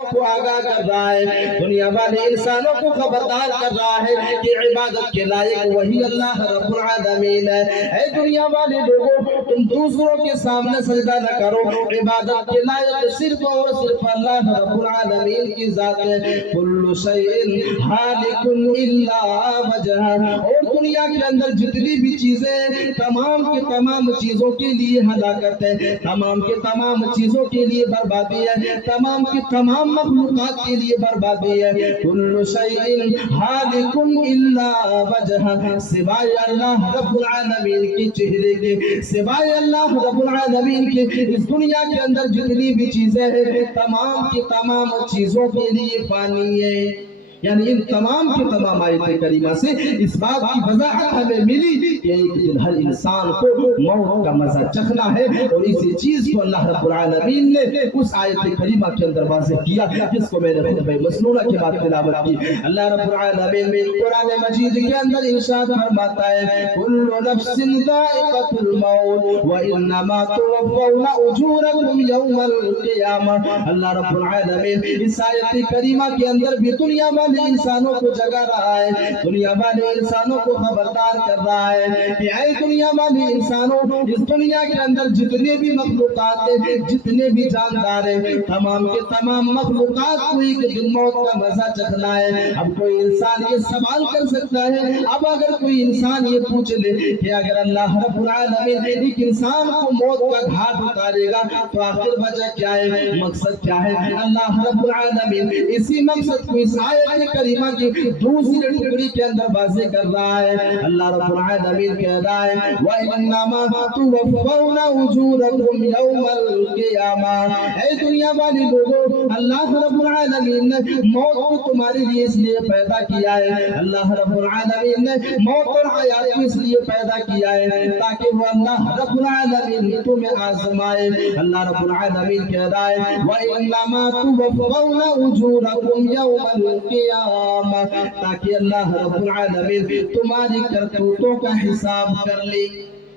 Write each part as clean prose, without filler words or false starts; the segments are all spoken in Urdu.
کو آگاہ کر رہا ہے، دنیا والے انسانوں کو خبردار کر رہا ہے کہ عبادت کے لائق وہی اللہ رب العالمین ہے۔ اے دنیا والے لوگوں، تم دوسروں کے سامنے سجدہ نہ کرو، عبادت کے لائق صرف اور صرف اللہ رب العالمین کی ذات ہے۔ کل شیء ہالک الا وجہہ، اور دنیا کے اندر جتنی بھی چیزیں، تمام کے تمام چیزوں کے لیے ہلاکت ہے، تمام کے تمام چیزوں کے لیے بربادی ہے، تمام کی تمام مخلوقات کے لیے بربادی ہے۔ کل شیء ہالک الا وجہہ، سوائے اللہ رب العالمین کے چہرے کے، سوائے اللہ رب العالمین کے، اس دنیا کے اندر جتنی بھی چیزیں ہیں، تمام کی تمام چیزوں کے لیے فانی ہے۔ یعنی ان تمام کے تمام آیت کریمہ سے اس بات کی وضاحت ہمیں ملی کہ ایک دن ہر انسان کو موت کا مزہ چکھنا ہے، اور اسی چیز کو اللہ رب العالمین نے اس آیت کریمہ کے اندر واضح کیا، جس کو میں نے خطبہ مسنونہ کے بعد تلاوت کی۔ اللہ رب العالمین میں قرآن مجید کے اندر ارشاد فرماتا ہے کل نفس ذائقۃ الموت وانما توفون اجورکم یوم القیامہ۔ اللہ رب العالمین اس آیت کریمہ کے اندر بھی دنیا والے انسانوں کو جگا رہا ہے، دنیا والے انسانوں کو خبردار کر رہا ہے کہ اے دنیا والے انسانوں، اس دنیا کے اندر جتنے بھی مخلوقات ہیں، جتنے بھی جاندار ہیں، تمام کے تمام مخلوقات کو ایک دن موت کا مزہ چکھنا ہے۔ اب کوئی انسان یہ سوال کر سکتا ہے، اب اگر کوئی انسان یہ پوچھ لے کہ اگر اللہ رب العالمین ایک انسان کو موت کا گھاٹ اتارے گا تو آخر وجہ کیا ہے، مقصد کیا ہے؟ اللہ رب العالمین اسی مقصد کو اس آیت کریمہ کی دوسری ٹکڑی کے اندر واضح کر رہا ہے۔ اللہ رب العالمین کہہ رہا ہے وَإِنَّمَا تُوَفَّوْنَ أُجُورَكُمْ يَوْمَ الْقِيَامَةِ، اے دنیا والے لوگوں، اللہ رب العالمین نے موت کو تمہارے لیے اس لیے پیدا کیا ہے، اللہ رب العالمین نے موت اور حیات کو اس لیے پیدا کیا ہے تاکہ وہ اللہ رب العالمین تمہیں آزمائے۔ اللہ رب العالمین کہہ رہا ہے وَإِنَّمَا تُوَفَّوْنَ أُجُورَكُمْ يَوْمَ القیامہ، تاکہ اللہ رب العالمین تمہاری کرتوتوں کا حساب کر لے۔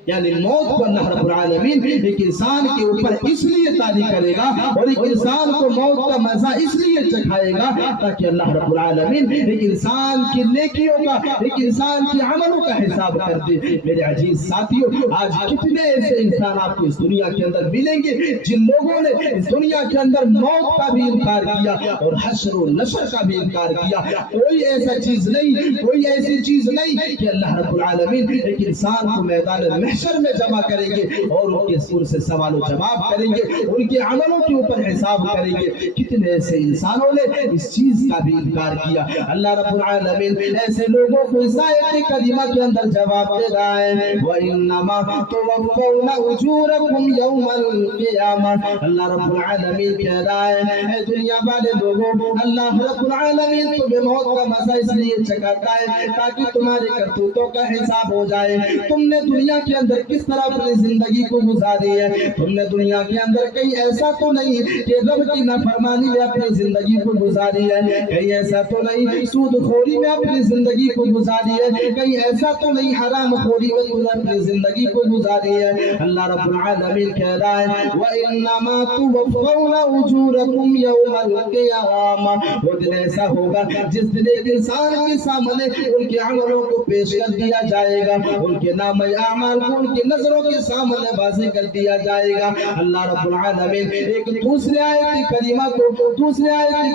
یعنی موت کو اللہ رب العالمین ایک انسان کے اوپر اس لیے طاری کرے گا اور ایک انسان کو موت کا مزہ اس لیے چکھائے گا تاکہ اللہ رب العالمین ایک انسان کی نیکیوں کا، ایک انسان کی عملوں کا حساب کر دے۔ میرے عزیز ساتھیوں، آج کتنے ایسے انسان آپ کو اس دنیا کے اندر ملیں گے جن لوگوں نے اس دنیا کے اندر موت کا بھی انکار کیا اور حشر و نشر کا بھی انکار کیا۔ کوئی ایسا چیز نہیں، کوئی ایسی چیز نہیں کہ اللہ رب العالمین ایک انسان کو میدان محشر میں جمع کریں گے اور ان سے سوال و جواب کریں گے، ان کے عملوں کے اوپر حساب کریں گے۔ کتنے ایسے انسانوں نے اس چیز کا بھی انکار کیا۔ اللہ رب العالمین ایسے لوگوں کو اس آیت کریمہ کے اندر جواب دے رہا ہے وَإِنَّمَا تُوَفَّوْنَ أُجُورَكُمْ يَوْمَ الْقِيَامَةِ۔ اللہ رب العالمین کہہ رہا ہے اے دنیا والے لوگوں، اللہ رب العالمین تمہیں موت کا مزہ اس لیے چکھاتا ہے تاکہ تمہارے کرتوتوں کا حساب ہو جائے۔ تم نے دنیا کے اندر کس طرح اپنی زندگی کو گزاری ہے؟ تم نے دنیا کے اندر کہیں ایسا تو نہیں کہ رب کی نافرمانی میں اپنی زندگی کو گزاری ہے، کہیں ایسا تو نہیں سود خوری میں اپنی زندگی کو گزاری ہے، کہیں ایسا تو نہیں حرام خوری میں تم نے اپنی زندگی کو گزاری ہے۔ اللہ رب العالمین کہہ رہا ہے وَإِنَّمَا تُوَفَّوْنَ أُجُورَكُمْ يَوْمَ الْقِيَامَةِ۔ وہ دن ایسا ہوگا جس دن ایک انسان کے سامنے ان کے عملوں کو پیش کر دیا جائے گا، ان کے نام اعمال کو ان کی نظروں کے سامنے واضح کر دیا جائے گا۔ اللہ رب العالمین ایک دوسرے آیت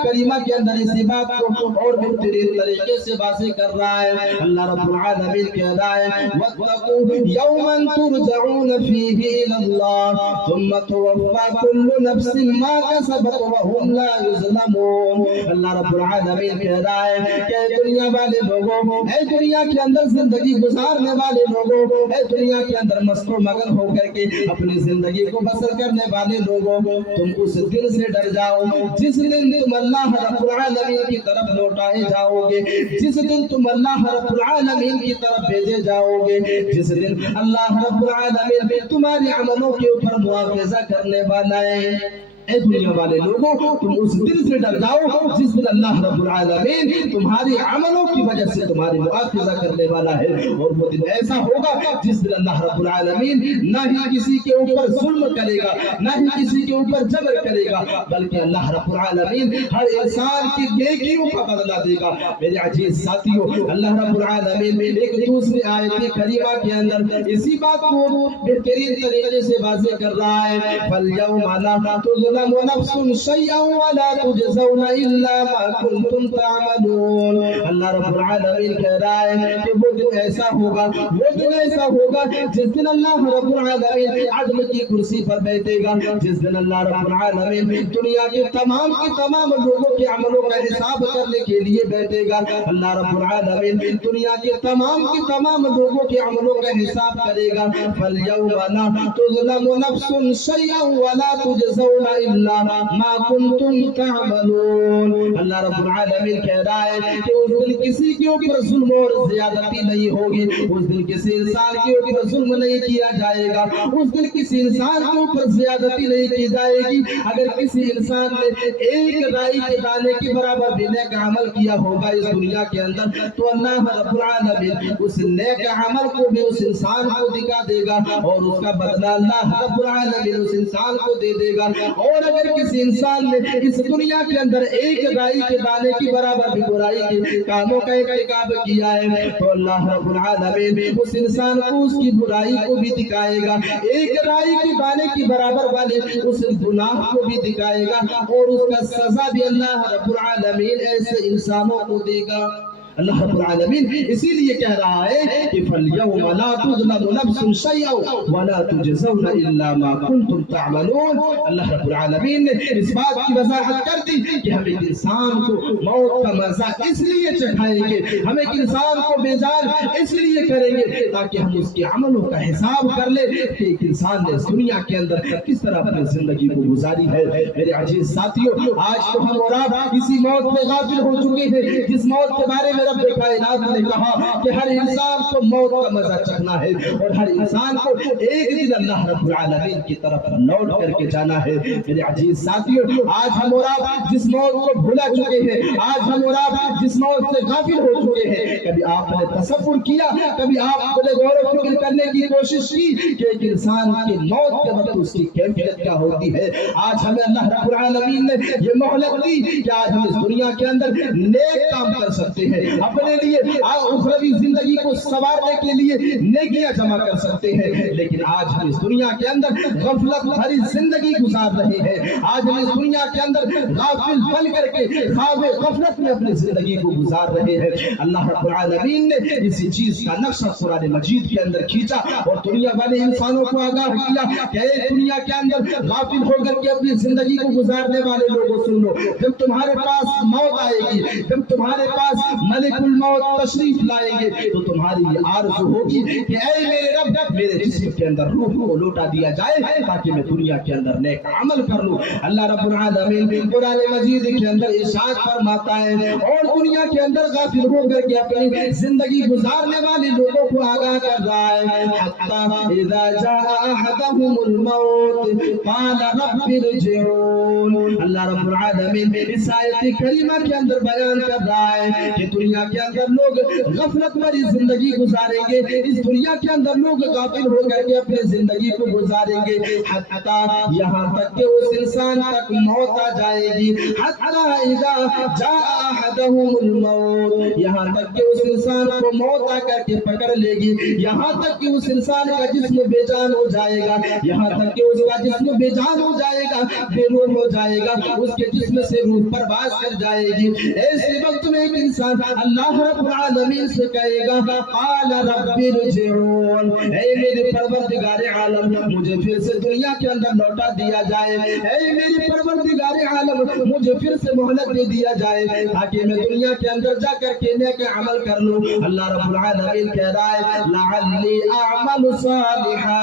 کریمہ کے اندر اسی بات کو اور بہترین طریقے سے واضح کر رہا ہے۔ اللہ رب العالمین کہہ رہا ہے وَاتَّقُوا يَوْمًا تُرْجَعُونَ فِيهِ إِلَى اللَّهِ ثُمَّ تُوَفَّى كُلُّ نَفْسٍ مَا كَسَبَتْ وَهُمْ لَا يُظْلَمُونَ۔ اللہ رب العالمین کہہ رہا ہے کہ اے دنیا والے لوگوں، اے دنیا کے اندر زندگی گزارنے والے لوگوں، اے دنیا کے اندر مست و مگن ہو کر کے اپنی زندگی کو بسر کرنے والے لوگوں، تم اس دن سے ڈر جاؤ جس دن تم اللہ رب العالمین کی طرف لوٹائے جاؤ گے، جس دن تم اللہ رب العالمین کی طرف بھیجے جاؤ گے، جس دن اللہ رب العالمین تمہارے عملوں کے اوپر مواخذہ کرنے والا ہے۔ اے دنیا والے لوگوں تم اس دن سے ڈر جاؤ جس دن اللہ رب العالمین تمہارے عملوں کی وجہ سے تمہاری مؤاخذہ کرنے والا ہے، اور وہ دن ایسا ہوگا جس دن اللہ رب العالمین نہ ہی کسی کے اوپر ظلم کرے گا، نہ ہی کسی کے اوپر جبر کرے گا، بلکہ اللہ رب العالمین ہر انسان کی نیکیوں کا بدلہ دے گا۔ میرے عزیز ساتھیوں، اللہ رب العالمین ایک دوسری آیت کریمہ کے اندر اسی بات کو بہترین طریقے سے واضح کر رہا ہے، فَالْيَوْمَ لَا تُظْلَمُ نَفْسٌ شَيْئًا وَلَا تُجْزَوْنَ إِلَّا مَا كُنْتُمْ تَعْمَلُونَ۔ اللہ رب العالمین کہہ رہا ہے کہ وہ دن ایسا ہوگا، وہ دن ایسا ہوگا جس دن اللہ رب العالمین عدل کی کرسی پر بیٹھے گا، جس دن اللہ رب العالمین دنیا کے تمام لوگوں کے عملوں کا حساب کرنے کے لیے بیٹھے گا۔ اللہ رب العالمین دنیا کے تمام لوگوں کے عملوں کا حساب کرے گا۔ فَالْيَوْمَ لَا تُظْلَمُ نَفْسٌ شَيْئًا وَلَا تُجْزَوْنَ إِلَّا مَا كُنْتُمْ تَعْمَلُونَ۔ اللہ رب العالمین کہہ رہا ہے کہ اس دن کسی کے اوپر ظلم اور زیادتی نہیں ہوگی، اس دن کسی انسان کے اوپر ظلم نہیں کیا جائے گا، اس دن کسی انسان کے اوپر زیادتی نہیں کی جائے گی۔ اگر کسی انسان نے ایک رائی کے دانے کے برابر بھی نیک عمل کیا ہوگا اس دنیا کے اندر، تو اللہ رب العالمین اس نیک عمل کو بھی اس انسان کو دکھا دے گا، اور اس کا بدلہ اللہ رب العالمین اس انسان کو دے دے گا۔ اور اگر کسی انسان نے اس دنیا کے اندر ایک رائی کے دانے کی برابر بھی برائی کے کاموں کا ارتکاب کیا ہے، تو اللہ رب العالمین اس انسان کو اس کی برائی کو بھی دکھائے گا، ایک رائی کے دانے کی برابر والے اس گناہ کو بھی دکھائے گا، اور اس کا سزا بھی اللہ رب العالمین ایسے انسانوں کو دے گا۔ اللہ رب العالمین اسی لیے کہہ رہا ہے کہ فَالْيَوْمَ لَا تُظْلَمُ نَفْسٌ شَيْئًا وَلَا تُجْزَوْنَ إِلَّا مَا كُنْتُمْ تَعْمَلُونَ۔ اللہ رب العالمین نے اس بات کی وضاحت کر دی کہ ہم ایک انسان کو موت کا مزہ اس لیے چکھائیں گے، ہم ایک انسان کو بیزار اس لیے کریں گے تاکہ ہم اس کے عملوں کا حساب کر لیں کہ ایک انسان نے اس دنیا کے اندر کس طرح اپنی زندگی کو گزاری ہے۔ میرے عزیز ساتھیوں، آج تو ہم اور آپ اسی موت سے غافل ہو چکے ہیں جس موت کے بارے میں رب کائنات نے کہا کہ ہر انسان کو موت کا مزہ چکھنا ہے، اور ہر انسان کو ایک دن اللہ رب العالمین کی طرف لوٹ کر کے جانا ہے۔ میرے عزیز ساتھیوں، آج ہم اور آپ جس موت کو بھلا چکے ہیں، آج ہم اور آپ جس موت سے غافل ہو چکے ہیں، کبھی آپ نے تصور کیا، کبھی آپ نے غور و فکر کرنے کی کوشش کی کہ ایک انسان کی موت کے وقت اس کی کیفیت کیا ہوتی ہے؟ آج ہمیں اللہ رب العالمین نے یہ مہلت دی کہ آج ہم اس دنیا کے اندر نیک کام کر سکتے ہیں، اپنے لیے اخروی زندگی کو سنوارنے کے لیے نیکیاں جمع کر سکتے ہیں، لیکن آج ہم اس دنیا کے اندر غفلت بھری زندگی گزار رہے ہیں، آج ہم اس دنیا کے اندر غافل بن کر کے خواب غفلت میں اپنی زندگی کو گزار رہے ہیں۔ اللہ رب العالمین نے اسی چیز کا نقشہ قرآن مجید کے اندر کھینچا اور دنیا والے انسانوں کو آگاہ کیا کہ اے دنیا کے اندر غافل ہو کر کے اپنی زندگی کو گزارنے والے لوگوں سن لو، جب تمہارے پاس موت آئے گی، جب تمہارے پاس ملک الموت تشریف لائیں گے، تو تمہاری یہ آرزو ہوگی کہ اے میرے رب، میرے جسم کے اندر روح کو لوٹا دیا جائے تاکہ میں دنیا کے اندر نیک عمل کر لوں۔ اللہ رب العالمین قرآن مجید کے اندر ارشاد فرماتا ہے اور دنیا کے اندر غافل ہو کر کے اپنی زندگی گزارنے والے لوگوں کو آگاہ کر رہا ہے، حتی اذا جاء احدهم الموت قال رب ارجعون۔ اللہ رب العالمین اس آیت کریمہ کے اندر بیان کر رہا ہے کہ دنیا کے اندر لوگ غفلت بھری زندگی گزاریں گے، اس دنیا کے اندر لوگ غافل ہو کر کے اپنی زندگی کو گزاریں گے، حتی یہاں تک کہ اس انسان تک موت آ جائے گی، حتی اذا جاء احدهم الموت، یہاں تک کہ اس انسان کو موت آ کر کے پکڑ لے گی، یہاں تک کہ اس انسان کا جسم بے جان ہو جائے گا، یہاں تک کہ اس کا جسم بے جان ہو جائے گا، بے روح ہو جائے گا، اس کے جسم سے روح پرواز کر جائے گی۔ ایسے وقت میں ایک انسان اللہ رب العالمین سے کہے گا قال رب ارجعون، اے میرے پروردگار عالم مجھے پھر سے دنیا کے اندر لوٹا دیا جائے، اے میرے پروردگار عالم مجھے پھر سے مہلت دے دیا جائے تاکہ میں دنیا کے اندر جا کر کے نیک عمل کر لوں۔ اللہ رب العالمین کہہ رہا ہے لعلی اعمل صالحا،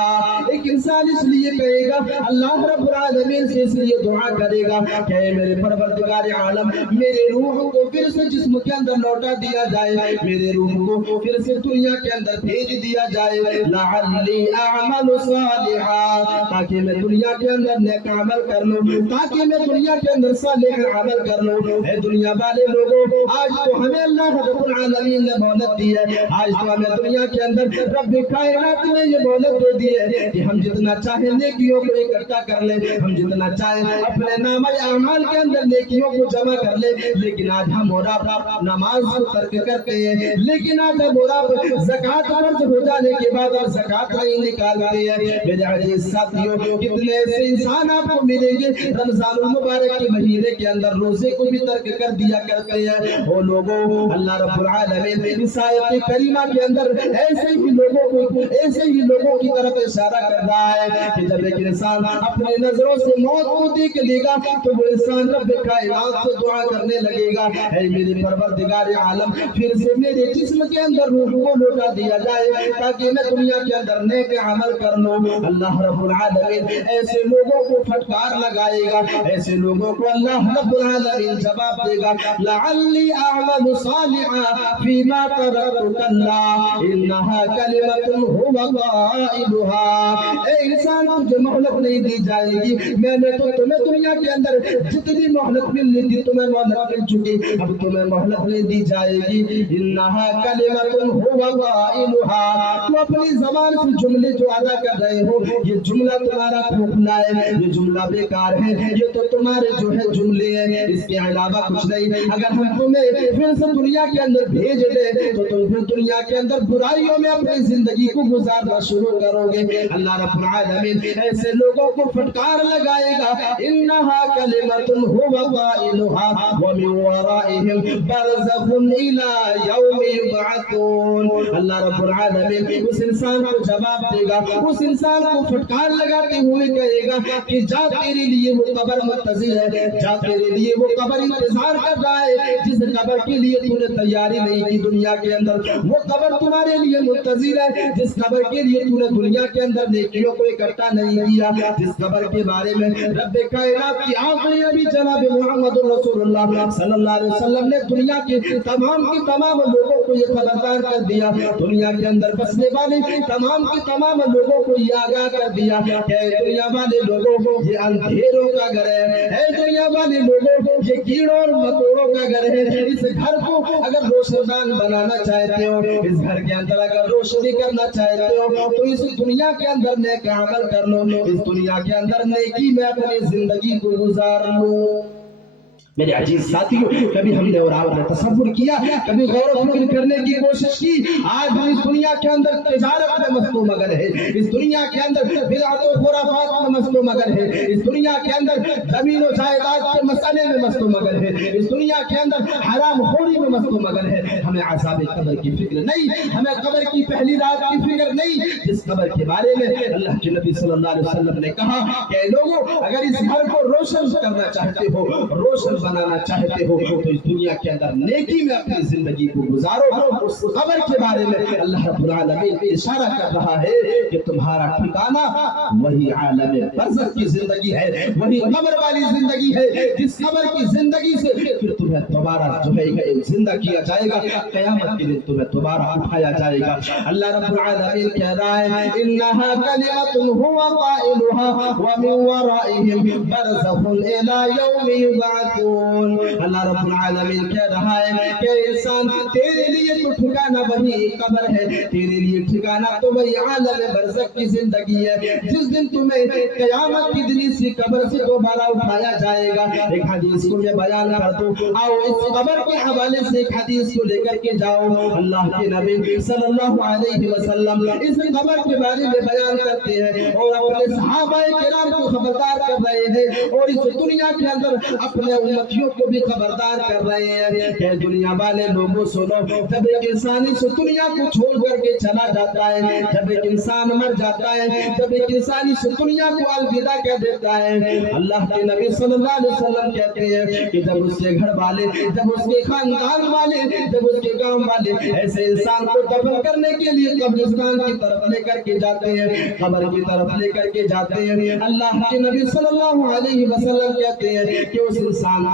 ایک انسان اس لیے کہے گا، اللہ رب العالمین سے اس لیے دعا کرے گا کہ اے میرے پروردگار عالم میرے روح کو پھر سے جسم کے اندر لوٹا دیا جائے، میرے روح کو پھر سے دنیا کے اندر بھیج دیا جائے، لعلی اعمل صالحا، تاکہ میں دنیا کے اندر نیک عمل کر لوں، تاکہ میں دنیا کے اندر صالح عمل کر لوں۔ اے دنیا والے لوگوں، آج تو ہمیں اللہ رب العالمین نے مہلت دی ہے، آج تو ہمیں دنیا کے اندر رب کائنات نے یہ مہلت دے دی ہے کہ ہم جتنا چاہیں نیکیوں کو اکٹھا کر لیں، ہم جتنا چاہیں اپنے نامہ اعمال کے اندر نیکیوں کو جمع کر لیں، لیکن آج ہم اور آپ نماز کو ترک کرتے ہیں، لیکن آج ہم اور آپ زکوٰۃ فرض ہو جانے کے بعد اور زکوٰۃ نہیں نکالتے ہیں۔ میرے عزیز ساتھیوں، کتنے ایسے انسان آپ کو ملیں گے رمضان المبارک کے مہینے کے اندر روزے کو بھی ترک کر دیا کرتے ہیں۔ وہ لوگوں، اللہ رب العالمین اس آیت کریمہ کے اندر ایسے ہی لوگوں کی طرف اشارہ کر رہا ہے کہ جب ایک انسان اپنی نظروں سے موت کو دیکھ لے گا تو وہ انسان رب کائنات سے دعا کرنے لگے گا، اے میرے پروردگار عالم، پھر سے میرے جسم کے اندر روح کو لوٹا دیا جائے تاکہ میں دنیا کے اندر نیک عمل کر لوں۔ اللہ رب العالمین ایسے لوگوں کو پھٹکار لگائے گا، ایسے لوگوں کو اللہ رب العالمین جواب دے گا، لعلی اعمل صالحا فیما ترکت کلا انہا کلمۃ هو قائلها۔ اے انسان، تجھے مہلت نہیں دی جائے گی، میں نے تو تمہیں دنیا کے اندر جتنی مہلت ملنی تھی تمہیں مہلت مل چکی، اب تمہیں مہلت نہیں دی جائے گی۔ انہا کلمۃ هو قائلها، تو اپنی زبان سے جملے جو ادا کر رہے ہو یہ جملہ تمہارا کھوکھلا ہے، یہ جملہ بیکار ہے، یہ تو تمہارے جو ہے جملے ہیں، اس کے علاوہ کچھ نہیں۔ اگر ہم تمہیں پھر سے دنیا کے اندر بھیج دیں تو تم پھر دنیا کے اندر برائیوں میں اپنی زندگی کو گزارنا شروع کرو گے۔ اللہ رب العالمین ایسے لوگوں کو پھٹکار لگائے گا، انہا کلمۃ هو قائلها ومن ورائهم برزخ الى یوم یبعثون۔ اللہ رب العالمین اس انسان کو جواب دے گا، اس انسان کو پھٹکار لگاتے ہوئے کہے گا کہ جا تیرے لیے وہ قبر منتظر ہے، جا تیرے لیے وہ قبر انتظار کر رہا ہے، جس قبر کے لیے تو نے تیاری نہیں کی دنیا کے اندر، وہ قبر تمہارے لیے منتظر ہے، جس قبر کے لیے تو نے دنیا کے اندر نیکیوں کو اکٹھا نہیں کیا، جس قبر کے بارے میں رب کائنات کی آخری نبی جناب محمد رسول اللہ صلی اللہ علیہ وسلم نے دنیا کے تمام لوگوں کو یہ خبردار کر دیا، دنیا کے اندر بسنے والے تمام لوگوں کو یہ آگاہ کر دیا کہ اے دنیا والے لوگوں، یہ اندھیروں کا گھر ہے، اے دنیا والے لوگوں، یہ کیڑوں اور مکوڑوں کا گھر ہے، اس گھر کو اگر روشندان بنانا چاہتے ہو، اس گھر کے اندر اگر روشنی کرنا چاہتے ہو تو اس دنیا کے اندر نیک عمل کر لو، اس دنیا کے اندر نیکی میں اپنی زندگی کو گزار لو۔ میرے عزیز ساتھیوں، کبھی ہم نے اور آپ نے تصور کیا، کبھی غور و فکر کرنے کی کوشش کی، آج ہم اس دنیا کے اندر تجارت میں مست و مگن ہے، اس دنیا کے اندر بدعت و خرافات میں مست و مگن ہے، اس دنیا کے اندر زمین و جائیداد کے مسئلے میں مست و مگن ہے، اس دنیا کے اندر حرام خوری میں مست و مگن ہے، ہمیں عذاب قبر کی فکر نہیں، ہمیں قبر کی پہلی رات کی فکر نہیں، جس قبر کے بارے میں اللہ کے نبی صلی اللہ علیہ وسلم نے کہا کہ لوگوں، اگر اس گھر کو روشن کرنا چاہتے ہو، روشن بنانا چاہتے ہو تو اس دنیا کے اندر نیکی میں اپنی زندگی کو گزارو۔ اس قبر کے بارے میں اللہ رب العالمین اشارہ کر رہا ہے کہ تمہارا ٹھکانہ وہی عالم برزخ کی زندگی ہے، وہی قبر والی زندگی ہے، جس قبر کی زندگی سے پھر تمہیں دوبارہ جو ہے زندہ کیا جائے گا، قیامت کے دن تمہیں دوبارہ اٹھایا جائے گا۔ اللہ رب العالمین کہہ رہا ہے، انہا کلمۃ هو قائلها ومن ورائهم برزخ الى یوم یبعثون۔ اللہ رب العالمین کہہ رہا ہے کہ انسان، تیرے لیے تو ٹھکانہ وہی قبر ہے، تیرے لیے ٹھکانہ تو وہی عالم برزخ کی زندگی ہے، جس دن تمہیں قیامت کی دن اسی قبر سے دوبارہ اٹھایا جائے گا۔ ایک حدیث کو میں بیان کر دوں، آؤ اس قبر کے حوالے سے ایک حدیث کو لے کر کے جاؤ۔ اللہ کے نبی صلی اللہ علیہ وسلم اس قبر کے بارے میں بیان کرتے ہیں اور اپنے صحابہ کرام کو خبردار کر رہے ہیں، اور اس دنیا کے اندر اپنے امتیوں کو بھی خبردار کر رہے ہیں کہ دنیا والے لوگوں سنو، جب ایک انسان اس دنیا کو چھوڑ کر کے چلا جاتا ہے، جب ایک انسان مر جاتا ہے، جب ایک انسان اس دنیا کو الوداع کہہ دیتا ہے، اللہ کے نبی صلی اللہ علیہ وسلم کہتے ہیں کہ جب اس کے گھر والے، جب اس کے خاندان والے، جب اس کے گاؤں والے ایسے انسان کو دفن کرنے کے لیے قبرستان کی طرف لے کر کے جاتے ہیں، قبر کی طرف لے کر کے جاتے ہیں، اللہ کے نبی صلی اللہ علیہ وسلم کہتے ہیں کہ اس انسان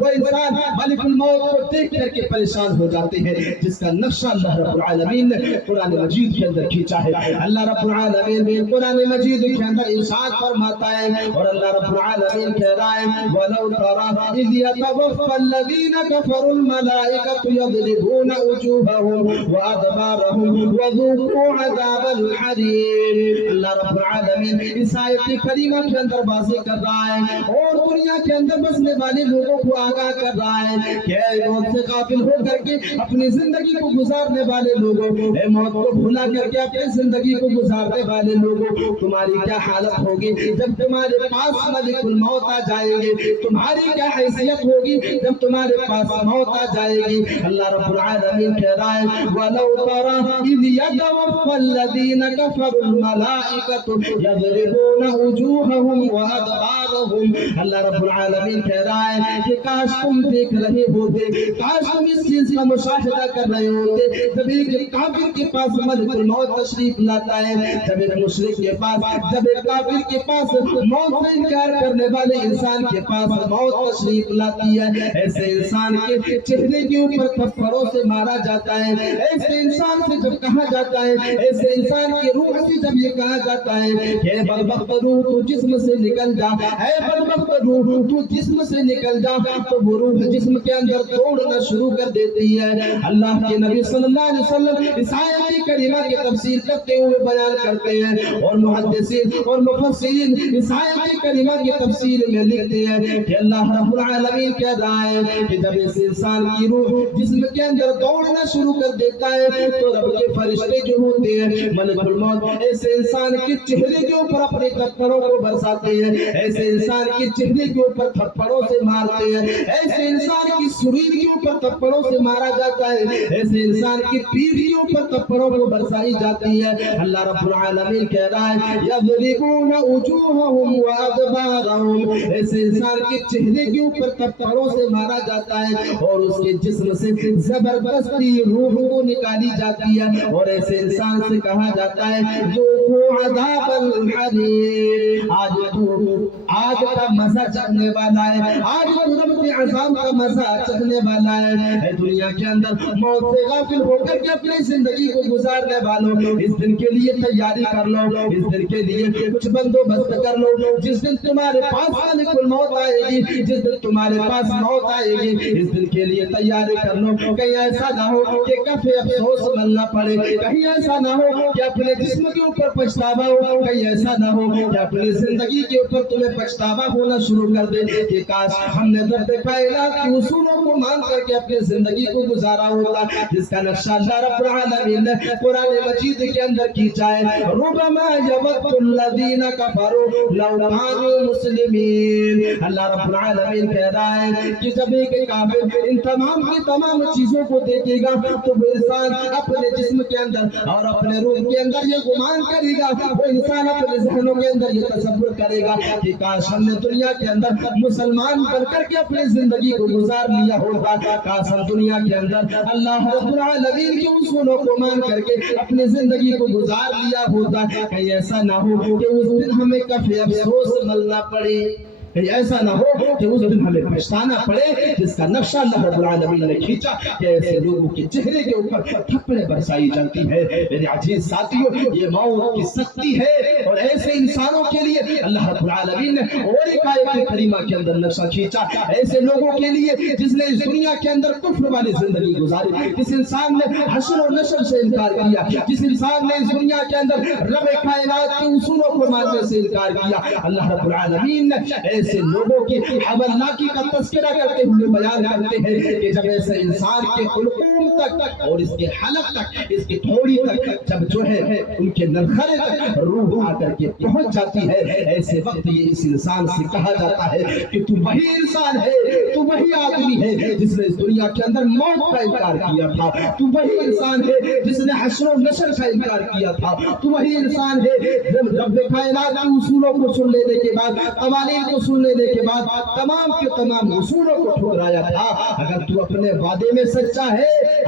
وہ انسان ملک الموت کو دیکھ کر کے پریشان ہو جاتے ہیں جس کا نقشہ اللہ رب العالمین نے قرآن مجید کے اندر کھینچا ہے۔ اللہ رب العالمین قرآن مجید کے اندر ارشاد فرماتا ہے اور اللہ رب العالمین کہہ رہا ہے وَلَوْ تَرَىٰ إِذْ يَتَوَفَّى الَّذِينَ كَفَرُوا الْمَلَائِكَةُ يَضْرِبُونَ وُجُوهَهُمْ وَأَدْبَارَهُمْ وَذُوقُوا عَذَابَ الْحَرِيقِ۔ اللہ رب العالمین اس آیت کریمہ کے اندر واضح کر رہا ہے اور دنیا کے اندر بسنے والے لوگوں کو آگاہ کر رہا ہے کہ اے موت سے غافل ہو کر کے اپنی زندگی کو گزارنے والے لوگوں، اے موت کو بھلا کر کے اپنی زندگی کو گزارنے والے لوگوں، تمہاری کیا حالت ہوگی جب تمہارے پاس ملک الموت آ جائیں گے؟ تمہاری کیا حیثیت ہوگی جب تمہارے پاس موت آ جائے گی؟ اللہ رب العالمین کہہ رہا ہے وَلَوْ تَرَىٰ إِذْ يَتَوَفَّى الَّذِينَ كَفَرُوا الْمَلَائِكَةُ يَضْرِبُونَ وُجُوهَهُمْ وَأَدْبَارَهُمْ۔ اللہ رب العالمین کہہ رہا ہے کہ کاش تم دیکھ رہے ہوتے، کاش تم اس چیز کا مشاہدہ کر رہے ہوتے جب ایک کافر کے پاس ملک الموت تشریف لاتا ہے، جب ایک مشرک کے پاس، جب ایک کافر کے پاس موت سے انکار کرنے والے انسان کے پاس موت تشریف لاتی ہے، ایسے انسان کے چہرے کے اوپر تھپڑوں سے مارا جاتا ہے، ایسے انسان سے جب کہا جاتا ہے، ایسے انسان کی روح سے جب یہ کہا جاتا ہے کہ بدبخت روح تو جسم سے نکل جا، اے بدبخت روح تو جسم سے نکل جا، تو وہ روح جسم کے اندر دوڑنا شروع کر دیتی ہے۔ اللہ کے نبی صلی اللہ علیہ وسلم اس آیت کریمہ کی تفسیر کرتے ہوئے بیان کرتے ہیں اور محدثین اور مفسرین اس آیت کریمہ کی تفسیر میں لکھتے ہیں کہ اللہ رب العالمین کہہ رہا ہے کہ جب اس انسان کی روح جسم کے اندر دوڑنا شروع کر دیتا ہے تو رب کے فرشتے جو ہوتے ہیں ملک الموت ایسے انسان کے چہرے کے اوپر اپنے تھپڑوں کو برساتے ہیں، ایسے انسان کے چہرے کے اوپر تھپڑوں سے مارتے ہیں، ایسے انسان کی شریر کے اوپر تھپڑوں سے مارا جاتا ہے، ایسے انسان کی پیٹھ کے اوپر تھپڑوں کو برسائی جاتی ہے۔ اللہ رب العالمین کہہ رہا ہے یضربون وجوہہم وادبارہم، ایسے انسان کے چہرے کے اوپر تھپڑوں سے مارا جاتا ہے اور اس کے جسم سے زبردستی روح کو نکالی جاتی ہے اور ایسے انسان سے کہا جاتا ہے ذوقوا عذاب الحریق، آج کا مزہ چکھنے والا ہے، آج رب کے عذاب کا مزہ چکھنے والا ہے۔ دنیا کے اندر موت سے غافل ہو کر کے اپنی زندگی کو گزارنے والوں، اس دن کے لیے تیاری کر لو، اس دن کے لیے کچھ بندوبست کر لو، جس دن تمہارے پاس ملک الموت آئے گی، جس دن تمہارے پاس موت آئے گی، اس دن کے لیے تیاری کر لو۔ کہیں ایسا نہ ہو کہ کفے افسوس ملنا پڑے، کہیں ایسا نہ ہو کہ اپنے جسم کے اوپر پچھتاوا ہو، کہیں ایسا نہ ہو کہ اپنی زندگی کے اوپر تمہیں پچھتاوا ہونا شروع کر دے کہ کاش ہم نے رب کائنات کے اصولوں کو مان کر کے اپنی زندگی کو گزارا ہوتا، جس کا نقشہ اللہ رب العالمین نے قرآن مجید کے اندر کھینچا ہے۔ ربما یود الذین کفروا لو کانوا مسلمین، اللہ رب العالمین کہہ رہا ہے کہ جب ایک کافر ان تمام کی تمام چیزوں کو دیکھے گا تو وہ انسان اپنے جسم کے اندر اور اپنے روح کے اندر یہ گمان کرے گا، وہ انسان اپنے ذہنوں کے اندر یہ تصور کرے گا کہ کاش ہم نے دنیا کے اندر مسلمان بن کر کے اپنی زندگی کو گزار لیا ہوتا، کاش ہم دنیا کے اندر اللہ رب العالمین کے اصولوں کو مان کر کے اپنی زندگی کو گزار لیا ہوتا۔ کہیں ایسا نہ ہو کہ اس دن ہمیں کفے افسوس ملنا پڑے، کہیں ایسا نہ ہو کہ اس دن ہمیں پچھتانا پڑے، جس کا نقشہ اللہ رب العالمین نے کھینچا کہ ایسے لوگوں کے چہرے کے اوپر تھپڑیں برسائی جاتی ہے۔ میرے عزیز ساتھیوں، یہ موت کی سختی ہے اور ایسے انسانوں کے لیے اللہ رب العالمین نے اور ایک آیت کریمہ کے اندر نقشہ کھینچا، ایسے لوگوں کے لیے جس نے اس دنیا کے اندر کفر والی زندگی گزاری، جس انسان نے حشر و نشر سے انکار کیا، جس انسان نے اس دنیا کے اندر رب کائنات کے اصولوں کو ماننے سے انکار کیا، اللہ رب العالمین نے ایسے لوگوں کی حوالناکی کا تذکرہ کرتے ہوئے بیان کرتے ہیں کہ جب ایسے انسان کے حلقوم تک اور اس کے حلق تک، اس کی تھوڑی تک جب جو ہے ان کے نرخرے تک روح آ کر کے پہنچ جاتی ہے، ایسے وقت یہ اس انسان سے کہا جاتا ہے کہ تو وہی انسان ہے، تو وہی آدمی ہے جس نے اس دنیا کے اندر موت کا انکار کیا تھا، تو وہی انسان ہے جس نے حشر و نشر کا انکار کیا تھا، تو وہی انسان ہے جب رب کائنات کے اصولوں کو سن لینے کے بعد، قوانین کو سن لینے کے بعد تمام کے تمام اصولوں کو ٹھکرایا تھا۔ اگر تو اپنے وعدے میں سچا ہے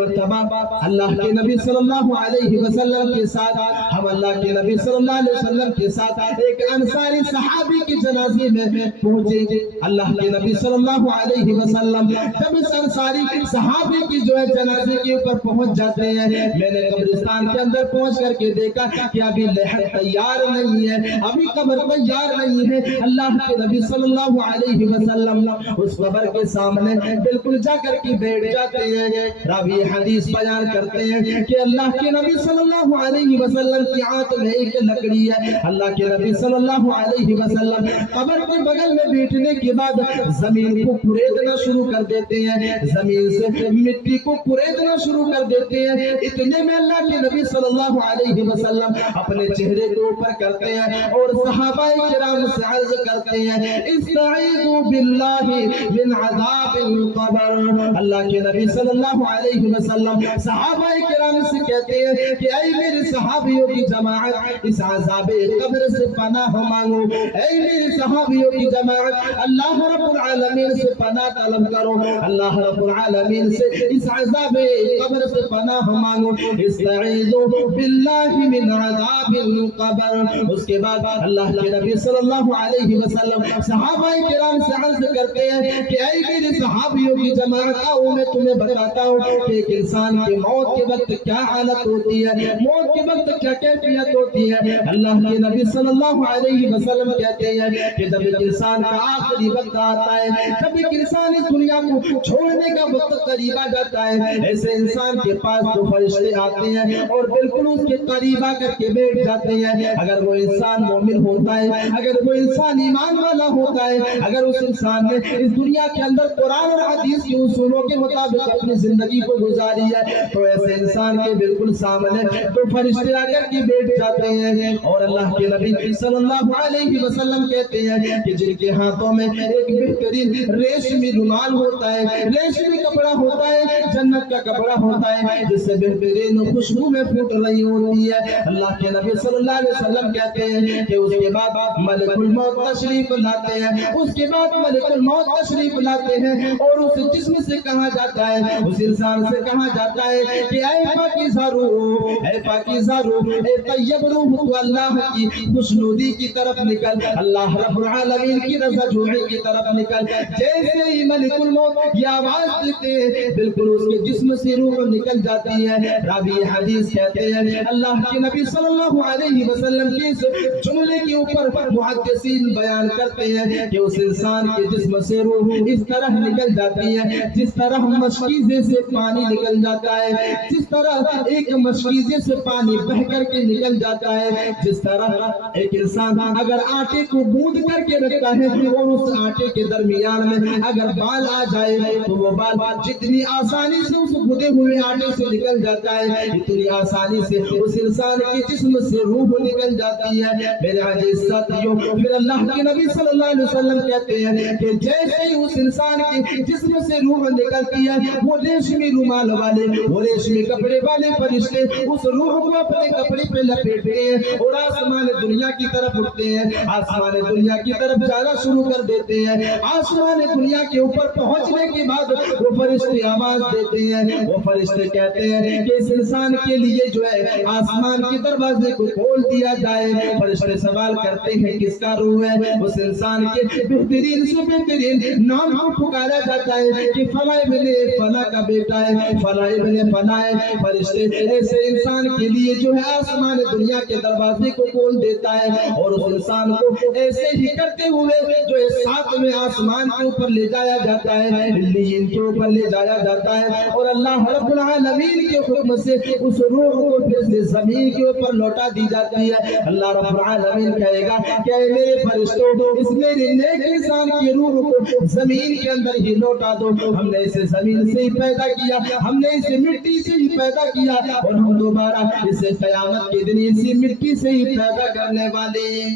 مرتبہ اللہ کے نبی صلی اللہ علیہ وسلم کے ساتھ ہم اللہ کے نبی صلی اللہ علیہ وسلم کے ساتھ ایک انصاری صحابی کی جنازے میں پہنچے. اللہ کے نبی صلی اللہ علیہ وسلم جب اس انصاری صحابی کی جو ہے جنازے کے اوپر پہنچ جاتے ہیں, میں نے قبرستان کے اندر پہنچ کر کے دیکھا کہ ابھی لحد تیار نہیں ہے, ابھی قبر تیار نہیں ہے. اللہ کے نبی صلی اللہ علیہ وسلم اس قبر کے سامنے بالکل جا کر کے بیٹھ جاتے ہیں. راوی حدیث بیان کرتے ہیں کہ اللہ کے نبی صلی اللہ علیہ وسلم کی ہاتھ میں ایک لکڑی ہے. اللہ کے نبی صلی اللہ علیہ وسلم قبر کے بغل میں بیٹھنے کے بعد زمین کو کریدنا شروع کر دیتے ہیں, زمین سے مٹی کو کریدنا شروع کر دیتے ہیں. اتنے میں اللہ کے نبی صلی اللہ علیہ وسلم اپنے چہرے کو اوپر کرتے ہیں اور صحابہ کرام سے عرض کرتے ہیں استعیذوا باللہ من عذاب القبر. اللہ کے نبی صلی اللہ علیہ وسلم صحابہ کرام سے کہتے ہیں کہ اے میرے صحابیوں کی جماعت, اس عذاب قبر سے پناہ مانگو. اے میرے صحابیوں کی جماعت, اللہ رب العالمین سے پناہ طلب کرو, اللہ رب العالمین سے اس عذاب قبر سے پناہ مانگو. استعیذوا باللہ من عذاب القبر. اس کے بعد اللہ کے نبی صلی اللہ علیہ وسلم صحابہ کرام سے عرض کرتے ہیں کہ اے میرے صحابیوں کی جماعت, آؤ میں تمہیں بتاتا ہوں کہ ایک انسان کی موت کے وقت کیا حالت ہوتی ہے, موت کے وقت کیا کیفیت ہوتی ہے. اللہ کے نبی صلی اللہ علیہ وسلم کہتے ہیں کہ جب ایک انسان کا آخری وقت آتا ہے, جب ایک انسان اس دنیا کو چھوڑنے کا وقت قریب آ جاتا ہے, ایسے انسان کے پاس دو فرشتے آتے ہیں اور بالکل اس کے قریب آ کر کے بیٹھ جاتے ہیں. اگر وہ انسان مومن ہوتا ہے, اگر وہ انسان ایمان والا ہوتا ہے, اگر اس انسان نے اس دنیا کے اندر قرآن اور حدیث کے اصولوں کے مطابق اپنی زندگی کو گزاری ہے, تو ایسے انسان کے بالکل سامنے دو فرشتے آ کر کے بیٹھ جاتے ہیں. اور اللہ کے نبی صلی اللہ علیہ وسلم کہتے ہیں کہ جن کے ہاتھوں میں ایک بہترین ریشمی رومال ہوتا ہے, ریشمی کپڑا ہوتا ہے, جنت کا کپڑا ہوتا ہے, جس سے بہترین خوشبو میں پھوٹ رہی ہوتی ہے. اللہ کے نبی صلی اللہ علیہ وسلم کہتے ہیں کہ اس کے بعد ملک الموت تشریف لاتے ہیں, اس کے بعد ملک الموت تشریف لاتے ہیں اور اس جسم سے کہا جاتا ہے, اس انسان سے کہا جاتا ہے کہ اے پاکیزہ روح, اے پاکیزہ روح, اے طیب روح, تو اللہ کی خوشنودی کی طرف نکل, اللہ رب العالمین کی رضا جوئی کی طرف نکل. جیسے ہی ملک الموت یہ آواز دیتے ہیں بالکل اس کے جسم سے روح نکل جاتی ہے. راوی حدیث کہتے ہیں اللہ کے نبی صلی اللہ علیہ وسلم کے اس جملے کے اوپر محدثین بیان کرتے ہیں کہ اس انسان کے جسم سے روح اس طرح نکل جاتی ہے جس طرح مشکیزے سے پانی نکل جاتا ہے, جس طرح ایک مشکیزے سے پانی بہ کر کے نکل جاتا ہے, جس طرح ایک انسان اگر آٹے کو گوندھ کر کے رکھتا ہے اور اس آٹے کے درمیان میں اگر بال آ جائے تو وہ بال جتنی آسانی سے اس گدے ہوئے آٹے سے نکل جاتا ہے, اتنی آسانی سے اس انسان کے جسم سے روح نکل جاتی ہے. میرے عزیز ساتھیوں, پھر اللہ کے نبی صلی اللہ علیہ وسلم کہتے ہیں کہ جیسے ہی اس انسان کے جسم سے روح نکلتی ہے, وہ ریشمی رومال والے, وہ ریشمی کپڑے والے فرشتے اس روح کو اپنے کپڑے پہ لپیٹتے ہیں اور آسمان دنیا کی طرف اٹھتے ہیں, آسمان دنیا کی طرف جانا شروع کر دیتے ہیں. آسمان دنیا کے اوپر پہنچنے کے بعد وہ فرشتے آواز دیتے ہیں, وہ فرشتے کہتے ہیں کہ اس انسان کے لیے جو ہے آسمان کے دروازے کو کھول دیا جائے. فرشتے سوال کرتے ہیں کس کا روح ہے, اس انسان کے بہترین سے بہترین نام کو پکارا جاتا ہے کہ فلاں ابن فلاں کا بیٹا ہے, فلاں ابن فلاں ہے. فرشتے ایسے انسان کے لیے جو ہے آسمان دنیا کے دروازے کو کھول دیتا ہے اور اس انسان کو ایسے ہی کرتے ہوئے جو ہے ساتویں آسمان کے اوپر لے جایا جاتا ہے, علیین کے اوپر لے جایا جاتا ہے اور اللہ رب العالمین کے حکم سے اس روح کو پھر سے زمین کے اوپر لوٹا دی جاتی ہے. اللہ رب العالمین کہے گا کہ اے میرے فرشتوں, اس میرے نیک انسان کی روح کو زمین کے اندر ہی لوٹا دو. ہم نے اسے زمین سے ہی پیدا کیا, ہم نے اسے مٹی سے ہی پیدا کیا اور ہم دوبارہ اسے قیامت کے دن اسی مٹی سے ہی پیدا کرنے والے ہیں.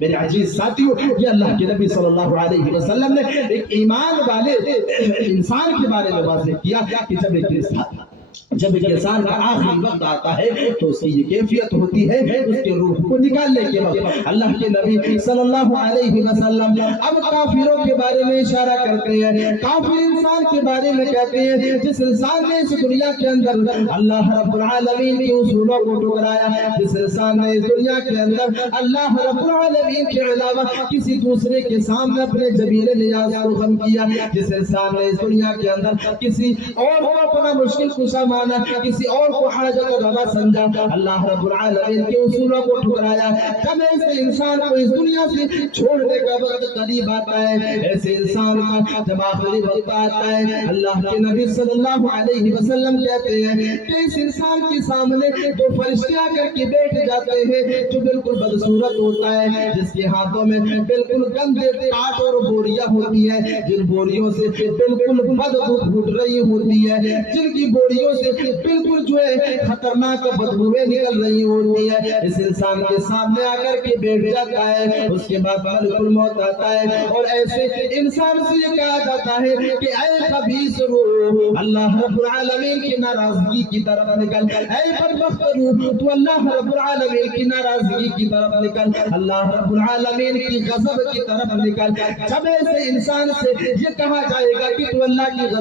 میرے عزیز ساتھیوں, یہ اللہ کے نبی صلی اللہ علیہ وسلم نے ایک ایمان والے انسان کے بارے میں واضح کیا کہ جب ایک انسان جب انسان کا آخری وقت آتا ہے تو اس کی یہ کیفیت ہوتی ہے اس کے روح کو نکالنے کے وقت اللہ کے نبی صلی اللہ علیہ وسلم اب کافروں کے بارے میں اشارہ کرتے ہیں. کافر انسان کے بارے میں کہتے ہیں جس انسان نے اس دنیا کے اندر اللہ رب العالمین کے اصولوں کو ٹکرایا, جس انسان نے اس دنیا کے اندر اللہ رب العالمین کے علاوہ کسی دوسرے کے سامنے اپنے جبیل نیاز کو غم کیا, جس انسان نے اس دنیا کے اندر کسی اور کو اپنا مشکل کشا مانا, کسی اور کو حاجت روا سمجھا, اللہ رب العالمین کے اصولوں کو ٹھکرایا. جب ایسے انسان کو اس دنیا سے چھوڑنے کا وقت قریب آتا ہے, ایسے انسان کا جب آخری وقت آتا ہے, اللہ کے نبی صلی اللہ علیہ وسلم کہتے ہیں کہ اس انسان کے سامنے دو فرشتے آ کر کے بیٹھ جاتے ہیں جو بالکل بدصورت ہوتا ہے, جس کے ہاتھوں میں بالکل گندے کاٹ اور بوریاں ہوتی ہیں, جن بوریوں سے بالکل بدبو پھوٹ رہی ہوتی ہے, جن کی بوریوں سے بالکل جو ہے خطرناک بدبویں نکل رہی ہوتی ہے. اس انسان کے سامنے آ کر کے بیٹھ جاتا ہے, اس کے بعد ملک الموت آتا ہے اور ایسے انسان سے یہ کہا جاتا ہے کہ اے خبیث روح اللہ رب العالمین کی ناراضگی کی طرف نکل, اے بدبخت روح تو اللہ رب العالمین کی ناراضگی کی طرف نکل, اللہ رب العالمین کی غضب کی طرف نکل. جب ایسے انسان سے یہ کہا جائے گا کہ تو اللہ کی غضب